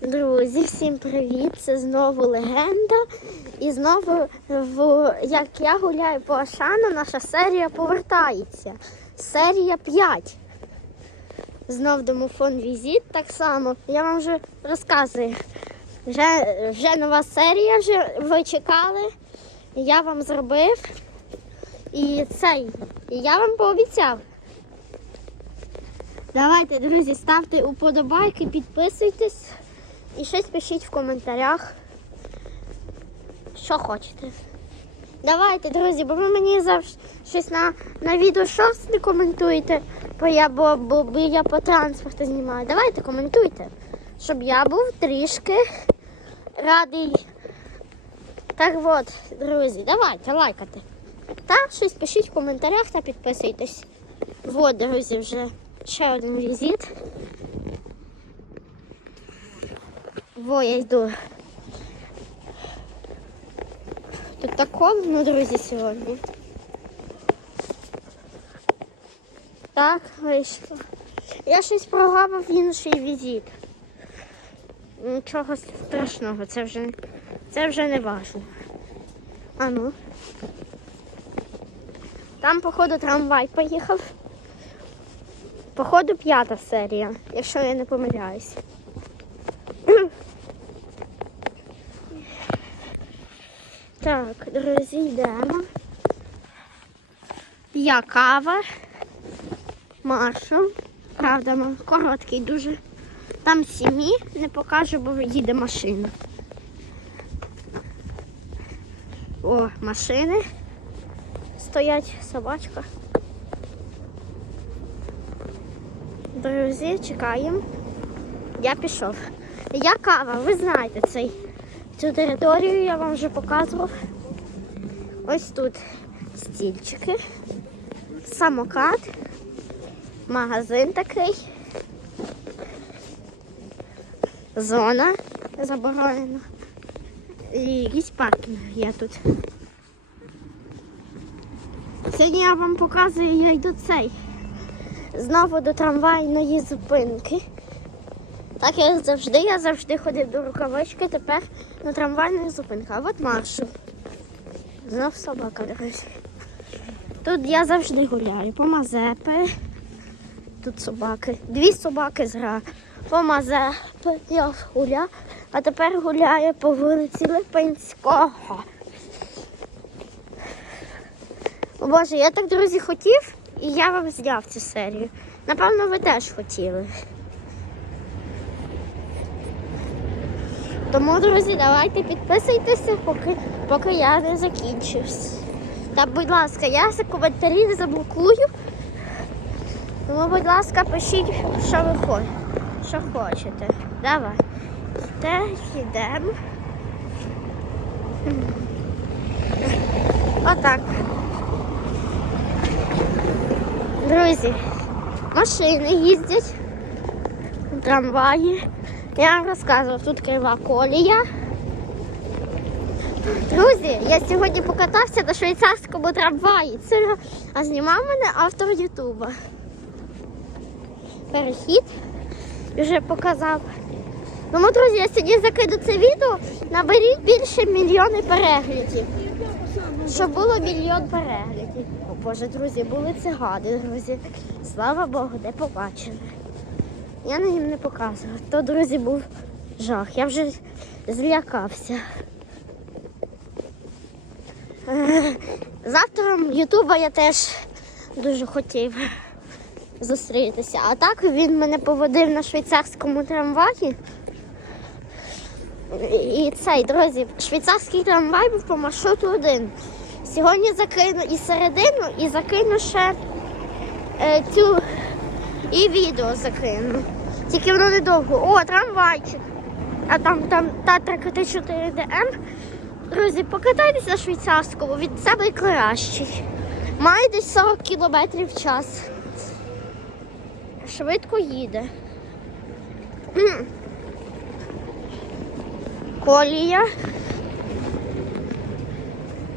Друзі, всім привіт! Це знову легенда. І знову, в, як я гуляю по Ашану, наша серія повертається. Серія 5. Знов домофон візит. Так само. Я вам вже розказую. Вже, вже нова серія, вже ви чекали. Я вам зробив. І цей. Я вам пообіцяв. Давайте, друзі, ставте уподобайки, підписуйтесь і щось пишіть в коментарях. Що хочете. Давайте, друзі, бо ви мені завжди щось на, на відео шорс не коментуєте, бо я, бо, бо я по транспорту знімаю. Давайте коментуйте, щоб я був трішки радий. Так от, друзі, давайте лайкати. Та щось пишіть в коментарях та підписуйтесь. Вот, друзі, вже ще один візит. Во, я йду. Тут так холодно, друзі, сьогодні. Так, вийшло. Я щось прогавив інший візит. Нічого страшного, це вже, це вже не важливо. А ну. Там, походу, трамвай поїхав. Походу, п'ята серія, якщо я не помиляюсь. Так, друзі, йдемо. Я кава. Маршал. Правда, короткий дуже. Там сім'ї не покажу, бо їде машина. О, машини. Стоять собачка. Друзі, чекаємо. Я пішов. Я кава, ви знаєте цей. Цю територію я вам вже показував. Ось тут стільчики, самокат, магазин такий, зона заборонена. І якийсь паркінг є тут. Сьогодні я вам показую, я йду цей. Знову до трамвайної зупинки. Так як завжди, я завжди ходив до рукавички, тепер на трамвайну зупинку. А от маршрут. Знов собака, друзі. Тут я завжди гуляю. По Мазепи. Тут собаки. Дві собаки зра. По Мазепи я гуляю, а тепер гуляю по вулиці Липинського. О Боже, я так, друзі, хотів, і я вам зняв цю серію. Напевно, ви теж хотіли. Тому, друзі, давайте підписуйтеся, поки, поки я не закінчусь. Та, будь ласка, я за коментарі не заблокую. Тому, будь ласка, пишіть, що ви хочете. Що хочете. Давай. Те йдемо. Отак. Друзі, машини їздять, трамваї. Я вам розказував, тут крива колія. Друзі, я сьогодні покатався на швейцарському трамваї. Це а знімав мене автор Ютуба. Перехід вже показав. Тому, друзі, я сьогодні закину це відео, наберіть більше мільйони переглядів. Щоб було мільйон переглядів. О Боже, друзі, були цигади, друзі. Слава Богу, де побачили. Я на їм не показувала. То, друзі, був жах. Я вже злякався. З автором Ютуба я теж дуже хотів зустрітися. А так він мене поводив на швейцарському трамваї. І цей, друзі, швейцарський трамвай був по маршруту один. Сьогодні закину і середину, і закину ще е, цю і відео закину. Тільки воно недовго. О, трамвайчик. А там там Татра КТ4 ДМ. Друзі, покатайтесь на швейцарському, від себе кращий. Має десь 40 км в час. Швидко їде. Колія.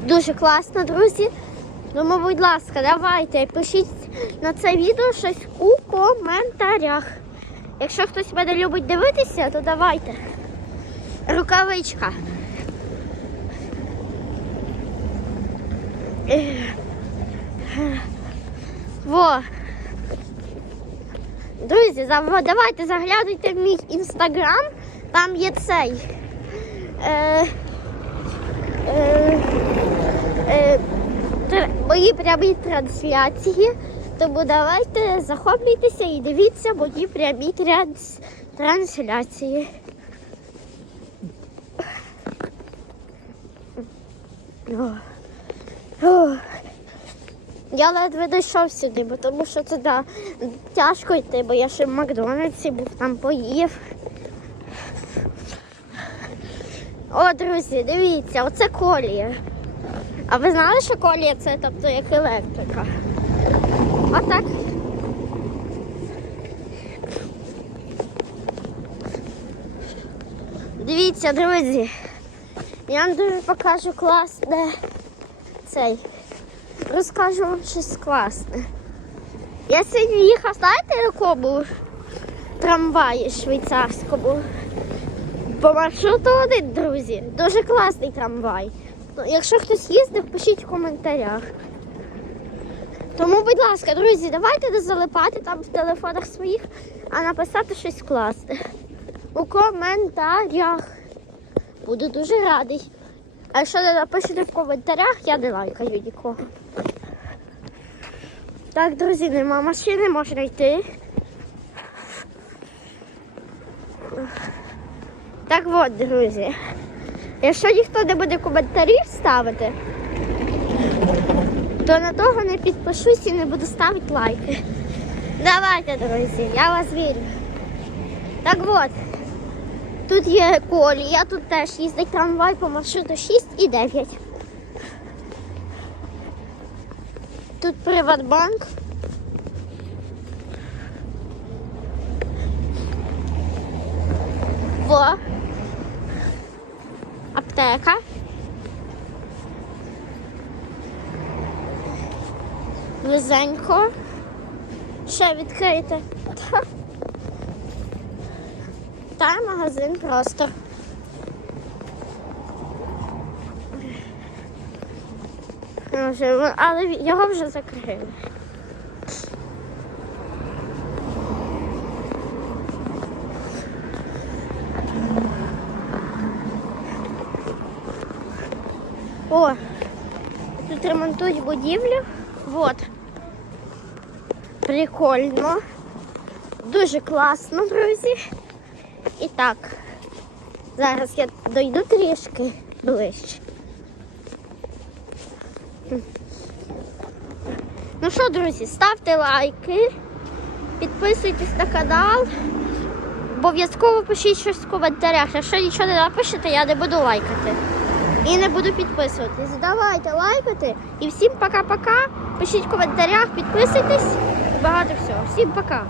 Дуже класно, друзі. Тому, будь ласка, давайте пишіть на це відео щось у коментарях. Якщо хтось мене любить дивитися, то давайте. Рукавичка. Во. Друзі, давайте заглядуйте в мій інстаграм, там є цей. Е, е, е, мої прямі трансляції. Тому давайте захоплюйтеся і дивіться мої прямі транс, трансляції. Я ледве дійшов сюди, бо тому що це да, тяжко йти, бо я ще в Макдональдсі був там поїв. О, друзі, дивіться, оце колія. А ви знали, що колія це тобто як електрика? Отак. Дивіться, друзі. Я вам дуже покажу класне цей. Розкажу вам щось класне. Я сьогодні їхав, знаєте, на якому трамваї швейцарському. По маршруту один, друзі. Дуже класний трамвай. Ну, якщо хтось їздив, пишіть в коментарях. Тому, будь ласка, друзі, давайте не залипати там в телефонах своїх, а написати щось класне. У коментарях. Буду дуже радий. А якщо не напишете в коментарях, я не лайкаю нікого. Так, друзі, нема машини, можна йти. Так от, друзі. Якщо ніхто не буде коментарів ставити, то на того не підпишусь і не буду ставити лайки. Давайте, друзі, я вас вірю. Так от, тут є колія, тут теж їздить трамвай по маршруту 6 і 9. Тут Приватбанк. Во. Аптека. Близенько. Ще відкрити. Та. Магазин просто. Але його вже закрили. О, тут ремонтують будівлю. Вот. Прикольно. Дуже класно, друзі. І так, зараз я дойду трішки ближче. Ну що, друзі, ставте лайки, підписуйтесь на канал. Обов'язково пишіть щось в коментарях. Якщо нічого не напишете, я не буду лайкати. І не буду підписуватись. Давайте лайкати. І всім пока-пока. Пишіть в коментарях, підписуйтесь. Багато всього. Всім пока.